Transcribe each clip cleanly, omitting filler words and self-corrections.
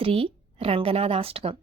శ్రీ రంగనాథాష్టకం.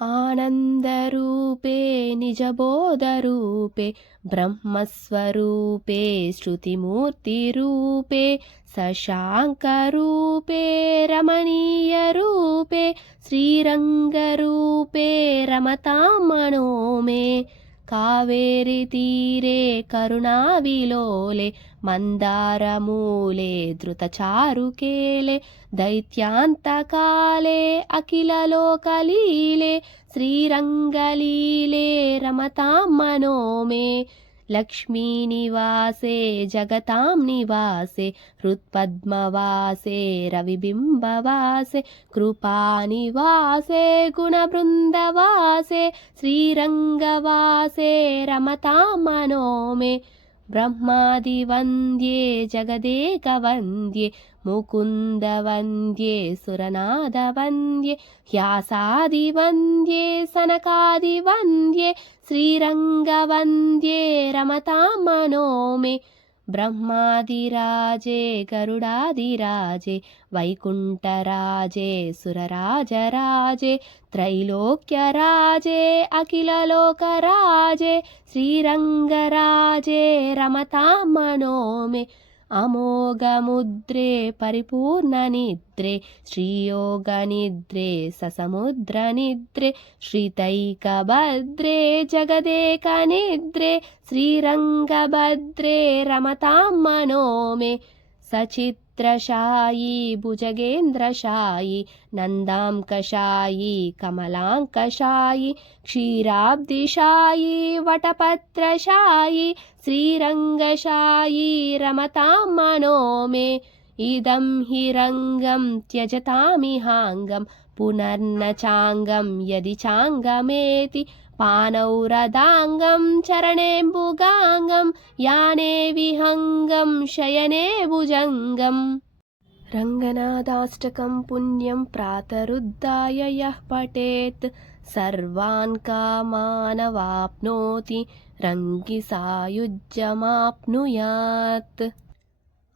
ఆనందరూపే నిజబోధరూపే బ్రహ్మస్వరూపే శృతిమూర్తిరూపే శశాంకరూపే రమణీయరూపే శ్రీరంగరూపే రమతాం మనో మే. కావేరి తీరే కరుణావిలోలే మందారమూలే ధృతచారుకేలే దైత్యాంతకాలే అఖిలలోకలీలే శ్రీరంగలీలే రమతాం మనో మే. లక్ష్మీనివాసే జగతాం నివాసే హృత్పద్మవాసే రవిబింబవాసే కృపానివాసే గుణబృందవాసే శ్రీరంగవాసే రమతాం మనో మే. బ్రహ్మాదివంద్యే జగదేకవంద్యే ముకుందవంద్యే సురనాదవంద్యే హ్యాసాదివంద్యే సనకాదివంద్యే శ్రీరంగవంద్యే రమతాం మనో మే. బ్రహ్మాదిరాజే గరుడాదిరాజే వైకుంఠరాజే సురరాజరాజే త్రైలోక్యరాజే అఖిలలోకరాజే శ్రీరంగరాజే రమతాం మనో మే. అమోఘముద్రే పరిపూర్ణనిద్రే శ్రీయోగనిద్రే ససముద్రనిద్రే శ్రీతైకభద్రే జగదేకనిద్రే శ్రీరంగభద్రే రమతాం మనో మే. సచిత్రశాయీ భుజగేంద్రశాయీ నందాంకశాయీ కమలాంకశాయీ క్షీరాబ్దిశాయీ వటపత్రశాయీ శ్రీరంగశాయీ రమతాం మనో మే. ఇదం హి రంగం త్యజతామిహాంగం పునర్న చాంగం యది చాంగమేతి పానౌరదాంగం చరణేంబుగాంగం యానే విహంగం శయనే భుజంగం. రంగనాథాష్టకం పుణ్యం ప్రాతరుద్ధాయ యః పఠేత్ సర్వాన్ కామానవాప్నోతి రంగి సాయుజ్యమాప్నుయాత్.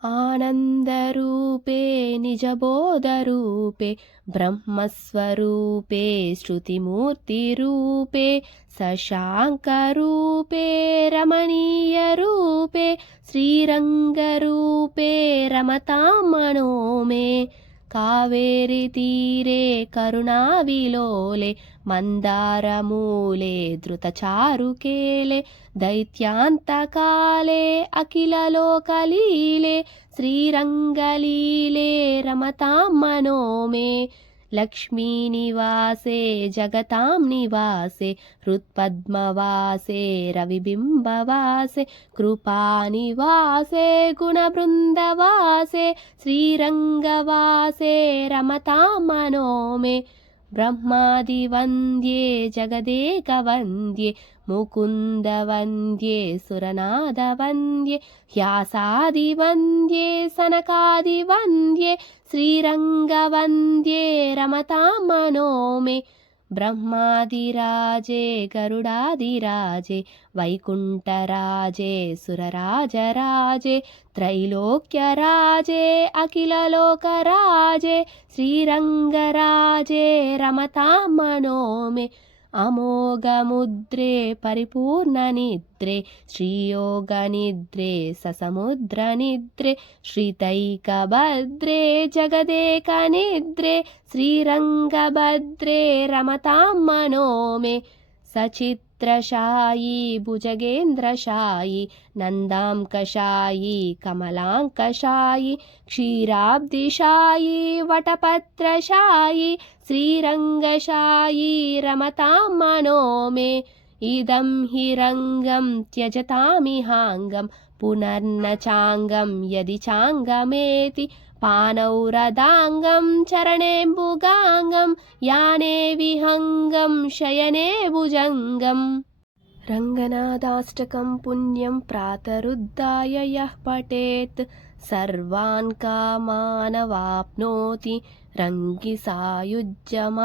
ఆనందరూపే నిజబోధరూపే బ్రహ్మస్వరూపే శృతిమూర్తిరూపే శశాంకరూపే రమణీయరూపే శ్రీరంగరూపే రమతాం మనో మే. కావేరి తీరే కరుణావిలోలే మందారమూలే ధృతచారుకేలే దైత్యాంతకాలే అఖిలలోకలీలే శ్రీరంగలీలే రమతాం మనో మే. లక్ష్మీనివాసే జగతాం నివాసే హృత్పద్మవాసే రవిబింబవాసే కృపానివాసే గుణబృందవాసే శ్రీరంగవాసే రమతాం మనో మే. బ్రహ్మాదివంద్యే జగదేకవంద్యే ముకుందవంద్యే సురనాదవంద్యే హ్యాసాదివంద్యే సనకాదివంద్యే శ్రీరంగవంద్యే రమతాం మనో మే. బ్రహ్మాదిరాజే గరుడాదిరాజే వైకుంఠరాజే సురరాజరాజే త్రైలోక్యరాజే అఖిలలోకరాజే శ్రీరంగరాజే రమతాం మనో మే. అమోఘముద్రే పరిపూర్ణనిద్రే శ్రీయోగనిద్రే ససముద్రనిద్రే శ్రీతైకభద్రే జగదేకనిద్రే శ్రీరంగభద్రే రమతాం మనో మే. సచిత్రశాయీ భుజగేంద్రశాయీ నందాంకశాయీ కమలాంకశాయీ క్షీరాబ్దిశాయీ వటపత్రశాయీ శ్రీరంగశాయీ రమతాం మనో మే. ఇదం హి రంగం త్యజతామిహాంగం పునర్న చాంగం యది చాంగమేతి పానౌరదాంగం చరణేంబుగాంగం యానే విహంగం శయనే భుజంగం. రంగనాథాష్టకం పుణ్యం ప్రాతరుద్ధాయ యః పఠేత్ సర్వాన్ కామానవాప్నోతి రంగి సాయుజ్యమా